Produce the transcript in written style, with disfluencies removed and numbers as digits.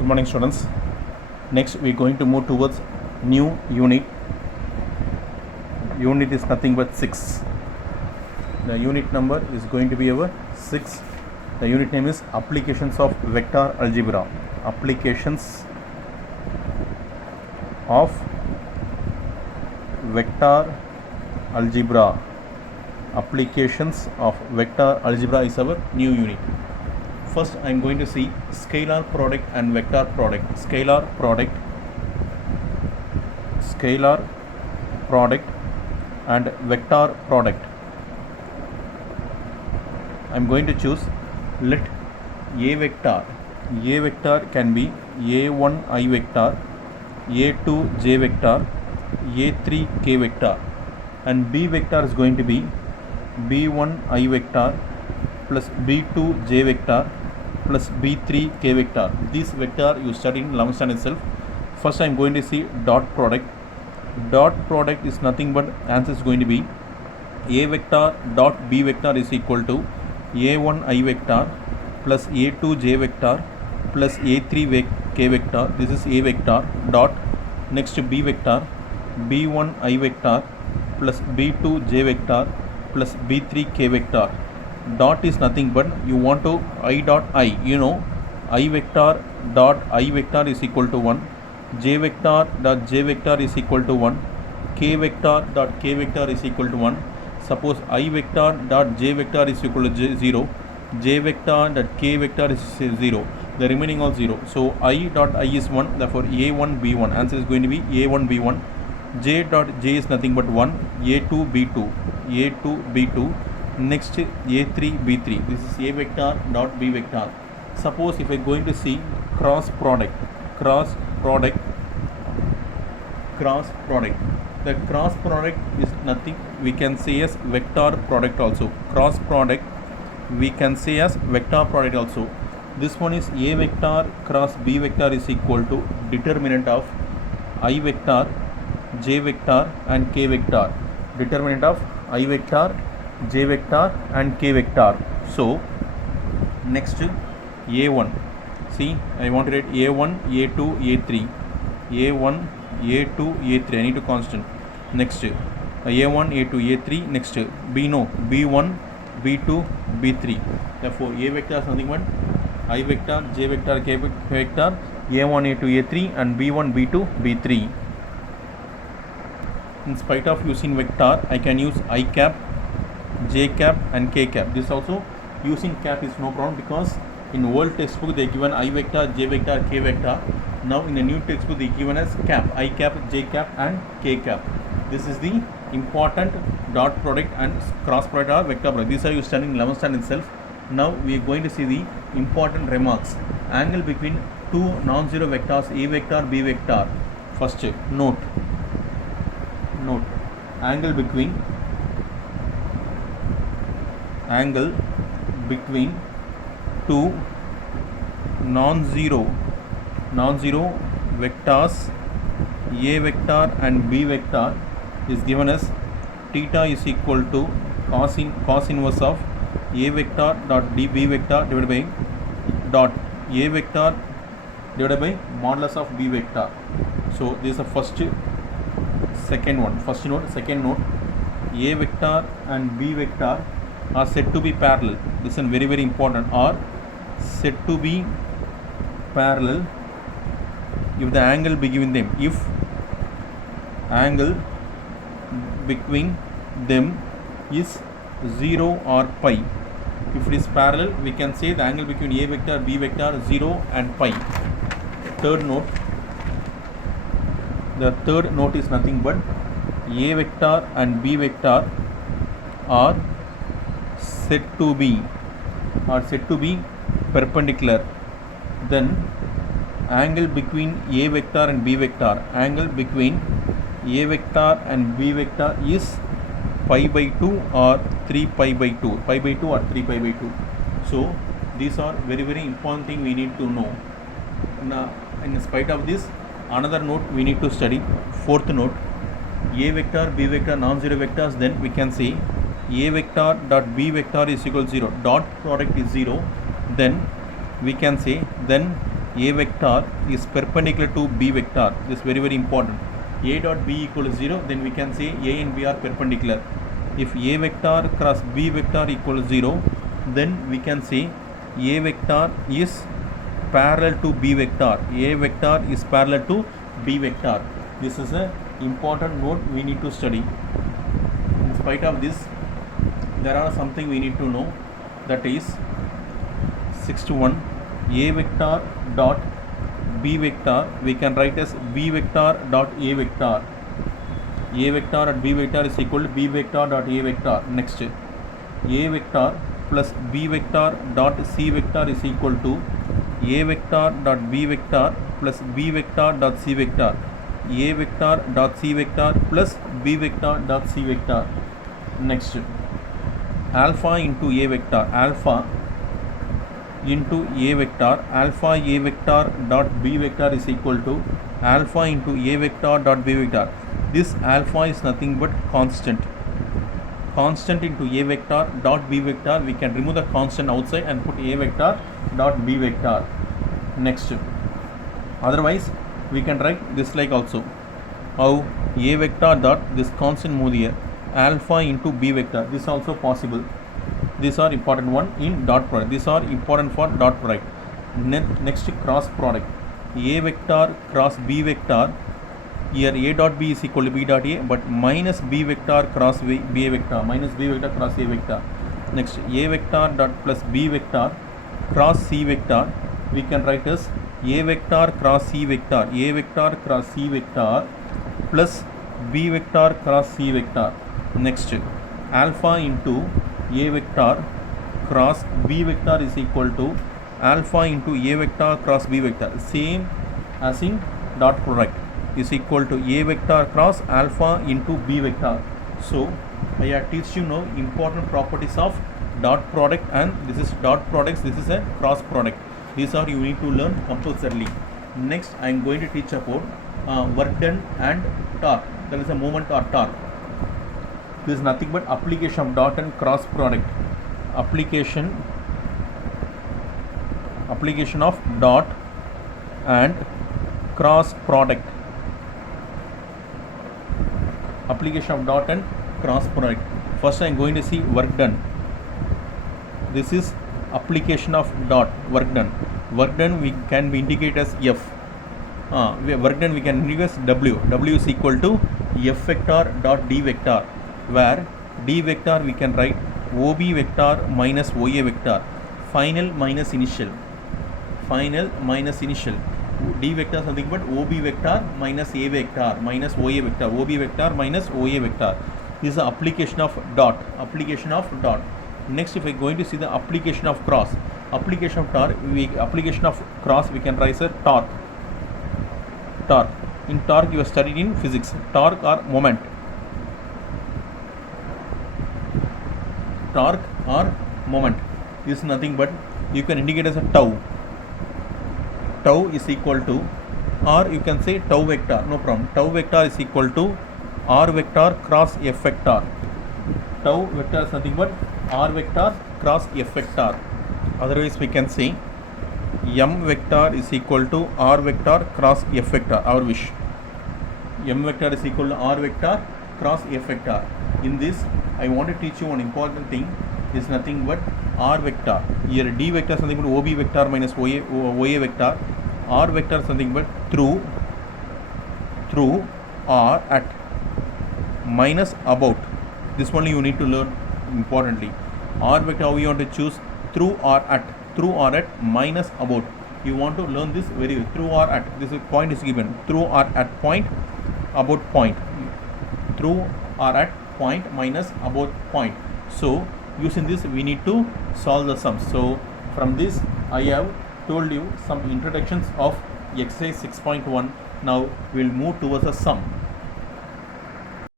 Good morning, students. Next we are going to move towards new unit. Unit is nothing but 6. The unit number is going to be our 6. The unit name is Applications of Vector Algebra. Applications of Vector Algebra. Applications of Vector Algebra is our new unit. First I am going to see scalar product and vector product. Scalar product and vector product. I am going to choose, let A vector can be A1 I vector, A2 j vector, A3 k vector, and B vector is going to be B1 I vector plus B2 j vector plus B3 k vector. This vector you study in 11th standard itself. First I am going to see dot product. Dot product is nothing but answer is going to be A vector dot B vector is equal to A1 I vector plus A2 j vector plus A3 k vector. This is A vector dot. Next B vector B1 I vector plus B2 j vector plus B3 k vector. Dot is nothing but you want to I dot I, I vector dot I vector is equal to 1, j vector dot j vector is equal to 1, k vector dot k vector is equal to 1. Suppose I vector dot j vector is equal to 0, j vector dot k vector is 0, the remaining all 0. So I dot I is 1, therefore A1 B1, answer is going to be A1 B1. J dot j is nothing but 1, A2 B2. Next A3 B3. This is A vector dot B vector. Suppose if I am going to see cross product. The cross product is nothing, we can say as vector product also. Cross product we can say as vector product also. This one is A vector cross B vector is equal to determinant of I vector, j vector and k vector. Determinant of I vector, j vector and k vector. So next A1, see I want to write A1 A2 A3, A1 A2 A3, I need to constant. Next A1 A2 A3. Next B1 B2 B3. Therefore A vector is nothing but I vector, j vector, k vector, A1 A2 A3 and B1 B2 B3. In spite of using vector, I can use I cap, j cap and k cap. This also using cap is no problem because in old textbook they given I vector, j vector, k vector. Now in the new textbook they given as cap, I cap, j cap and k cap. This is the important dot product and cross product or vector product. These are you studying in 11th standard itself. Now we are going to see the important remarks. Angle between two non-zero vectors A vector, B vector. First note angle between two non-zero vectors A vector and B vector is given as theta is equal to cos inverse of A vector dot B vector divided by dot A vector divided by modulus of B vector. So this is the first note. Second note, A vector and B vector are said to be parallel. This is very, very important. Are said to be parallel if the angle between them, if angle between them is 0 or pi. If it is parallel, we can say the angle between A vector, B vector 0 and pi. Third note. The third note is nothing but A vector and B vector are said to be perpendicular. Then angle between A vector and B vector, is pi by 2 or 3 pi by 2, pi by 2 or 3 pi by 2. So these are very, very important thing we need to know. Now in spite of this, another note we need to study. Fourth note, A vector, B vector, non-zero vectors, then we can say A vector dot B vector is equal to 0, dot product is 0, then we can say then A vector is perpendicular to B vector. This is very important. A dot B equal to 0, then we can say A and B are perpendicular. If A vector cross B vector equal to 0, then we can say A vector is parallel to B vector. A vector is parallel to B vector. This is an important note we need to study. In spite of this, there are something we need to know, that is 61. A vector dot B vector we can write as B vector dot A vector. A vector at B vector is equal to B vector dot A vector. Next, A vector plus B vector dot C vector is equal to A vector dot B vector plus B vector dot C vector. A vector dot C vector plus B vector dot C vector. Next, alpha into A vector, alpha into A vector, alpha A vector dot B vector is equal to alpha into A vector dot B vector. This alpha is nothing but constant. Constant into A vector dot B vector, we can remove the constant outside and put A vector dot B vector. Next, otherwise we can write this like also. How? A vector dot this constant move here, alpha into B vector. This also possible. These are important one in dot product. These are important for dot product. Next, cross product. A vector cross B vector. Here A dot B is equal to B dot A, but minus B vector cross B vector, minus B vector cross A vector. Next, A vector dot plus B vector cross C vector, we can write as A vector cross C vector, A vector cross C vector plus B vector cross C vector. Next, alpha into A vector cross B vector is equal to alpha into A vector cross B vector, same as in dot product, is equal to A vector cross alpha into B vector. So I have teach you now important properties of dot product, and this is dot products, this is a cross product. These are you need to learn compulsorily. Next, I am going to teach about work done and torque. That is a moment or torque. This is nothing but application of dot and cross product. Application of dot and cross product. Application of dot and cross product. First I am going to see work done. This is application of dot, work done. Work done we can be indicated as F. Work done we can indicate as W. W is equal to F vector dot D vector, where D vector we can write OB vector minus OA vector, final minus initial. Final minus initial. D vector is nothing but OB vector minus A vector minus OA vector, OB vector minus OA vector. This is the application of dot. Application of dot. Next, if we are going to see the application of cross, application of torque, application of cross we can write as a torque. Torque. In torque you have studied in physics. Torque or moment. Torque or moment is nothing but you can indicate as a tau. Tau is equal to, or you can say tau vector, no problem. Tau vector is equal to R vector cross F vector. Tau vector is nothing but R vector cross F vector. Otherwise we can say M vector is equal to R vector cross F vector, our wish. M vector is equal to R vector cross F vector. In this I want to teach you one important thing, is nothing but R vector. Here D vector is nothing but OB vector minus OA vector. R vector is nothing but through or at minus about. This only you need to learn importantly. R vector how you want to choose, through or at minus about. You want to learn this very well. Through or at, this is point is given. Through or at point, about point. Through or at point minus about point. So using this we need to solve the sums. So from this I have told you some introductions of exercise 6.1. Now we will move towards the sum.